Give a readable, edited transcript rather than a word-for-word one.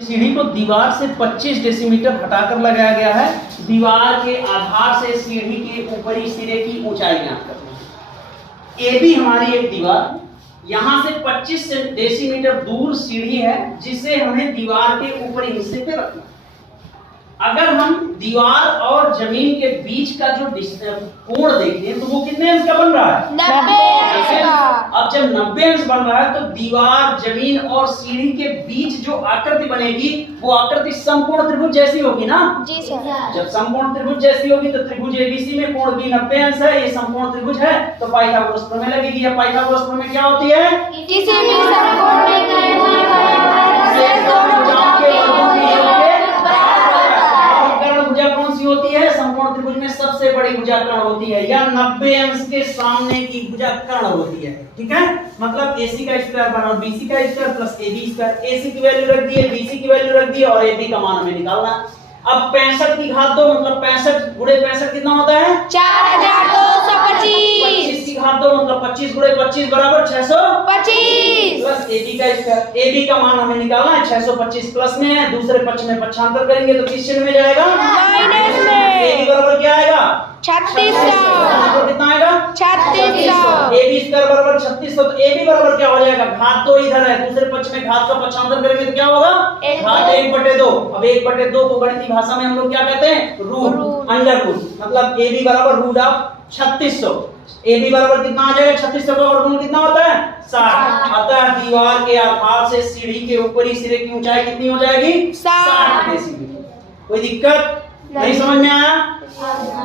सीढ़ी को दीवार से 25 डेसीमीटर हटाकर लगाया गया है। दीवार के आधार से सीढ़ी के ऊपरी सिरे की ऊंचाई ज्ञात करनी है। ए बी हमारी एक दीवार, यहां से 25 डेसीमीटर दूर सीढ़ी है जिसे हमें दीवार के ऊपरी हिस्से पे रखना है। अगर हम दीवार और जमीन के बीच का जो कोण देखें तो वो कितने अंश का बन रहा है? 90 अंश। अब जब 90 अंश बन रहा है तो दीवार, जमीन और सीढ़ी के बीच जो आकृति बनेगी वो आकृति समकोण त्रिभुज जैसी होगी ना? जी सर। जब समकोण त्रिभुज जैसी होगी तो त्रिभुज एबीसी में कोण भी 90 अंश है, ये समकोण त्रिभुज है, तो पाइथागोरस प्रमेय लगेगी। या पाइथागोरस प्रमेय क्या होती है? किसी भी समकोण में भुजा कौन सी होती है? समकोण त्रिभुज में सबसे बड़ी भुजा कर्ण होती है, या 90 अंश के सामने की भुजा कर्ण होती है। ठीक है, मतलब AC का स्क्वायर बराबर BC का square plus AB square. AC की वैल्यू रख दी है, BC की वैल्यू रख दी है और AB का मान हमें निकालना। अब 65 की घात 2 मतलब 65 गुणे 65 कितना होता है? 4225। 25 की घात 2 मतलब 25 गुणे 25 बराबर 625 प्लस AB का स्क्वायर। AB का मान हमें निकालना है, 625 प्लस में है, दूसरे पक्ष में पक्षांतर करेंगे तो किस चिन्ह में जाएगा? माइनस में। AB बराबर क्या आएगा? 3600। कितना आएगा? 3600। AB स्क्वायर बराबर 3600। तो AB बराबर क्या हो जाएगा? घात 2 इधर है, दूसरे पक्ष में घात का पक्षांतर करेंगे तो क्या होगा? घात 1/2। अब 1/2 को गणितीय भाषा में हम लोग क्या कहते हैं? Root, under root. मतलब AB बराबर रूट ऑफ 3600। AB बराबर कितना आ जाएगा? 3600 का वर्गमूल कितना होता है? 60। अतः दीवार के आधार से सीढ़ी के ऊपरी सिरे की ऊंचाई कितनी हो जाएगी? 60 डेसीमीटर। कोई दिक्कत नहीं? समझ में आया?